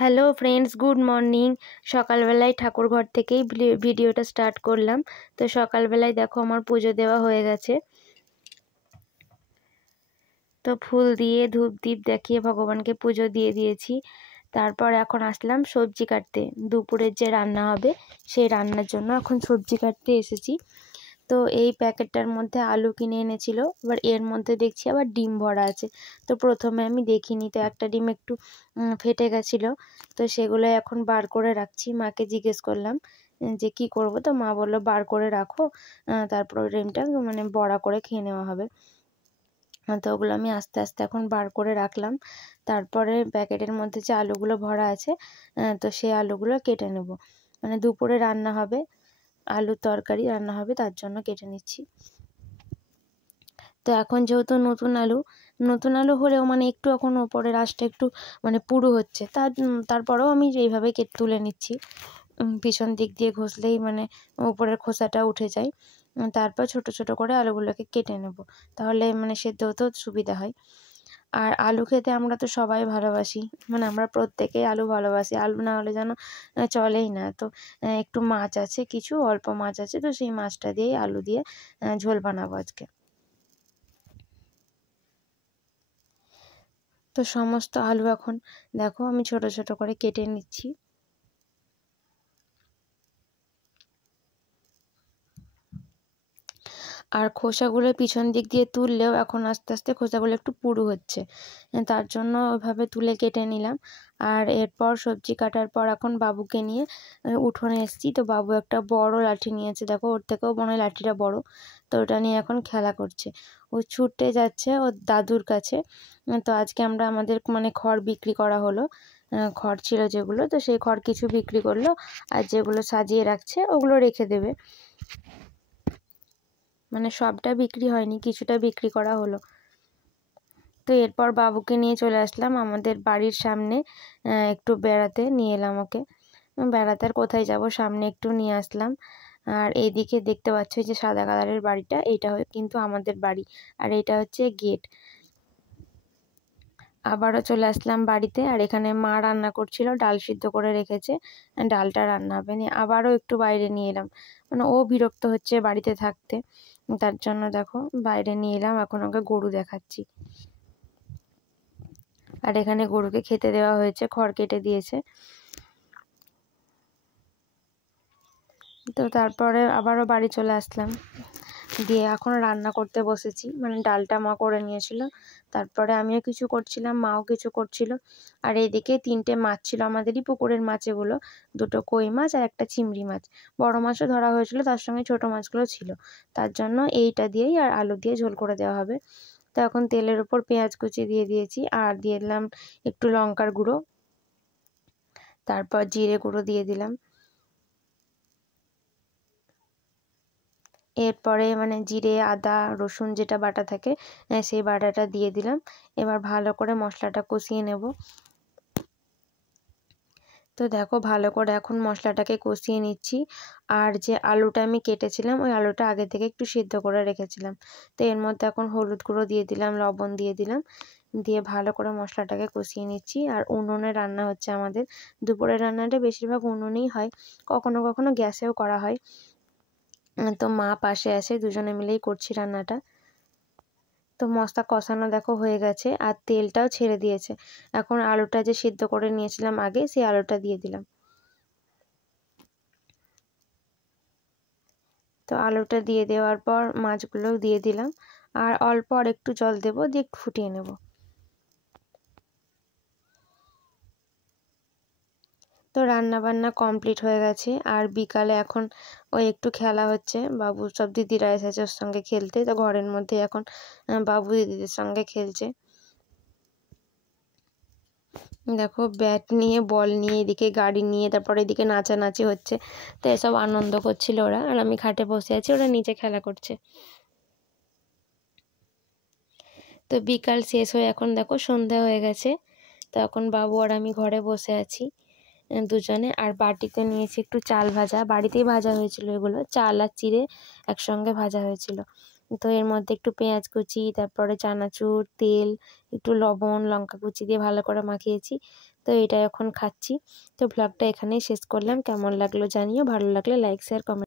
Hello friends, good morning. সকালবেলায় ঠাকুরঘর থেকেই ভিডিওটা স্টার্ট করলাম। তো সকালবেলায় দেখো আমার পুজো দেওয়া হয়ে গেছে। তো ফুল দিয়ে ধূপ দ্বীপ দেখিয়ে ভগবানকে পুজো দিয়ে দিয়েছি। তারপর এখন আসলাম সবজি কাটতে। দুপুরের যে রান্না হবে সেই রান্নার জন্য এখন সবজি কাটতে এসেছি। তো এই প্যাকেটটার মধ্যে আলু কিনে এনেছিল, এবার এর মধ্যে দেখছি আবার ডিম ভরা আছে। তো প্রথমে আমি দেখিনি, তো একটা ডিম একটু ফেটে গেছিলো। তো সেগুলো এখন বার করে রাখছি। মাকে জিজ্ঞেস করলাম যে কি করব, তো মা বললো বার করে রাখো, তারপর ওই ডিমটা মানে বড়া করে খেয়ে নেওয়া হবে। তো ওগুলো আমি আস্তে আস্তে এখন বার করে রাখলাম। তারপরে প্যাকেটের মধ্যে যে আলুগুলো ভরা আছে, তো সেই আলুগুলো কেটে নেব। মানে দুপুরে রান্না হবে, আলুর তরকারি রান্না হবে, তার জন্য কেটে নিচ্ছি। তো এখন যেহেতু নতুন আলু হলেও মানে একটু এখন ওপরের আঁশটা একটু মানে পুরু হচ্ছে, তারপরেও আমি এইভাবে কেটে তুলে নিচ্ছি। পিছন দিক দিয়ে ঘষলেই মানে ওপরের খোসাটা উঠে যায়। তারপর ছোট ছোট করে আলুগুলোকে কেটে নেব, তাহলে মানে সেদ্ধ হতেও সুবিধা হয়। আর আলু খেতে আমরা তো সবাই ভালোবাসি, মানে আমরা প্রত্যেকেই আলু ভালোবাসি। আলু না হলে যেন চলেই না। তো একটু মাছ আছে, কিছু অল্প মাছ আছে, তো সেই মাছটা দিয়েই আলু দিয়ে ঝোল বানাবো আজকে। তো সমস্ত আলু এখন দেখো আমি ছোট ছোট করে কেটে নিচ্ছি। আর খোসাগুলো পিছন দিক দিয়ে তুললেও এখন আস্তে আস্তে খোসাগুলো একটু পুরু হচ্ছে, তার জন্য ওইভাবে তুলে কেটে নিলাম। আর এরপর সবজি কাটার পর এখন বাবুকে নিয়ে উঠোনে এসেছি। তো বাবু একটা বড় লাঠি নিয়েছে, দেখো ওর থেকেও মনে হয় লাঠিটা বড়। তো ওটা নিয়ে এখন খেলা করছে, ও ছুটে যাচ্ছে ওর দাদুর কাছে। তো আজকে আমরা আমাদের মানে খড় বিক্রি করা হলো, খড় ছিল যেগুলো, তো সেই খড় কিছু বিক্রি করলো, আর যেগুলো সাজিয়ে রাখছে ওগুলো রেখে দেবে। মানে সবটা বিক্রি হয়নি, কিছুটা বিক্রি করা হলো। তো এরপর বাবুকে নিয়ে চলে আসলাম আমাদের বাড়ির সামনে, একটু বেড়াতে নিয়ে এলাম ওকে। বেড়াতে আর কোথায় যাব, সামনে একটু নিয়ে আসলাম। আর এইদিকে দেখতে পাচ্ছ যে সাদা কালারের বাড়িটা, এইটা কিন্তু আমাদের বাড়ি, আর এইটা হচ্ছে গেট। আবারও চলে আসলাম বাড়িতে, আর এখানে মা রান্না করছিল, ডাল সিদ্ধ করে রেখেছে, ডালটা রান্না হবে। নিয়ে আবারও একটু বাইরে নিয়ে এলাম, মানে ও বিরক্ত হচ্ছে বাড়িতে থাকতে, তার জন্য দেখো বাইরে নিয়ে এলাম। এখন ওকে গরু দেখাচ্ছি। আর এখানে গরুকে খেতে দেওয়া হয়েছে, খড় কেটে দিয়েছে। তো তারপরে আবারও বাড়ি চলে আসলাম, দিয়ে এখন রান্না করতে বসেছি। মানে ডালটা মা করে নিয়েছিল, তারপরে আমিও কিছু করছিলাম, মাও কিছু করছিল। আর এইদিকে 3টে মাছ ছিল আমাদেরই পুকুরের মাছ, এগুলো 2টো কই মাছ আর একটা চিংড়ি মাছ। বড় মাছও ধরা হয়েছিল, তার সঙ্গে ছোট মাছগুলো ছিল। তার জন্য এইটা দিয়েই আর আলু দিয়ে ঝোল করে দেওয়া হবে। তো এখন তেলের উপর পেঁয়াজ কুচি দিয়ে দিয়েছি, আর দিয়ে দিলাম একটু লঙ্কার গুঁড়ো, তারপর জিরে গুঁড়ো দিয়ে দিলাম। এরপরে মানে জিরে আদা রসুন যেটা বাটা থাকে, সেই বাটাটা দিয়ে দিলাম। এবার ভালো করে মশলাটা কষিয়ে নেব। তো দেখো ভালো করে এখন মশলাটাকে কষিয়ে নিচ্ছি। আর যে আলুটা আমি কেটেছিলাম, ওই আলুটা আগে থেকে একটু সিদ্ধ করে রেখেছিলাম। তো এর মধ্যে এখন হলুদ গুঁড়ো দিয়ে দিলাম, লবণ দিয়ে দিলাম, দিয়ে ভালো করে মশলাটাকে কষিয়ে নিচ্ছি। আর উনুনে রান্না হচ্ছে আমাদের, দুপুরের রান্নাটা বেশিরভাগ উনুনেই হয়, কখনো কখনো গ্যাসেও করা হয়। তো মা পাশে আছে, দুজনে মিলেই করছি রান্নাটা। তো মশলা কষানো দেখো হয়ে গেছে, আর তেলটাও ছেড়ে দিয়েছে। এখন আলুটা যে সিদ্ধ করে নিয়েছিলাম আগে, সেই আলুটা দিয়ে দিলাম। তো আলুটা দিয়ে দেওয়ার পর মাছগুলোও দিয়ে দিলাম, আর অল্প আর একটু জল দেবো, দিয়ে একটু ফুটিয়ে নেব। তো রান্না বান্না কমপ্লিট হয়ে গেছে। আর বিকালে এখন ওই একটু খেলা হচ্ছে, বাবু সব দিদিরা এসেছে ওর সঙ্গে খেলতে, তো ঘরের মধ্যে এখন বাবু দিদিদের সঙ্গে খেলছে। দেখো ব্যাট নিয়ে বল নিয়ে, এদিকে গাড়ি নিয়ে, তারপরে এদিকে নাচানাচি হচ্ছে। তো এসব আনন্দ করছিল ওরা, আর আমি খাটে বসে আছি, ওরা নিচে খেলা করছে। তো বিকাল শেষ হয়ে এখন দেখো সন্ধ্যা হয়ে গেছে। তো এখন বাবু আর আমি ঘরে বসে আছি দুজনে। আর বাটিতে নিয়েছি একটু চাল ভাজা, বাড়িতেই ভাজা হয়েছিল, এগুলো চাল আর চিড়ে একসঙ্গে ভাজা হয়েছিল। তো এর মধ্যে একটু পেঁয়াজ কুচি, তারপরে চানাচুর, তেল, একটু লবণ, লঙ্কা কুচি দিয়ে ভালো করে মাখিয়েছি। তো এটা এখন খাচ্ছি। তো ব্লগটা এখানেই শেষ করলাম। কেমন লাগলো জানিও, ভালো লাগলে লাইক শেয়ার কমেন্ট